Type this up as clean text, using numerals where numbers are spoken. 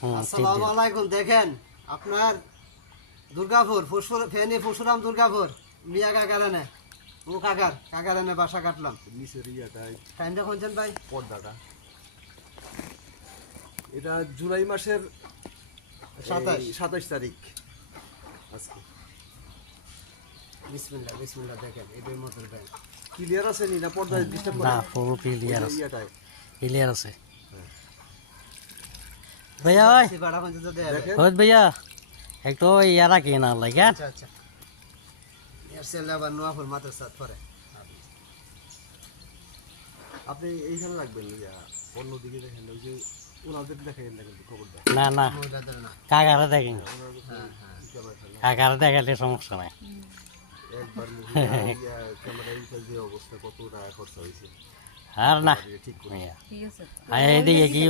আসসালামু আলাইকুম। দেখেন আপনার দুর্গাপুর ফেনী পরশুরাম দুর্গাপুর মিয়া কাকারানে ও কাকারানে বাসা কাটলাম। নিচের ইয়াটাই টাইমটা কোনছেন ভাই? পর্দাটা এটা জুলাই মাসের 27 তারিখ আজকে। বিসমিল্লাহ বিসমিল্লাহ। দেখেন এই দুই মোটর ব্যাংক ক্লিয়ার আছে নি না পর্দা ডিস্টার্ব করে? না পুরো ক্লিয়ার আছে, ইয়াটাই ক্লিয়ার আছে। भैया ओए ভাড়া কোনছে তো দেয়া দেখেন बहुत भैया एक तो यारा के ना लगा আচ্ছা আচ্ছা। এর সেলে আবার নোয়াপুর মাদ্রাসাত পরে আপনি এইখানে রাখবেন ইয়া অন্যদিকে দেখেন ওই যে ওনাদের দেখেন না কিন্তু খবরটা ना ना মহিলাদের না। कागारा देखेंगे, ওনার ক্যামেরা कागारा देखे समस्या नहीं। একবার ইয়া ক্যামেরা এই যে অবস্থা কত টাকা খরচ হয়েছে আর না ঠিক করে আয় এদিকে কি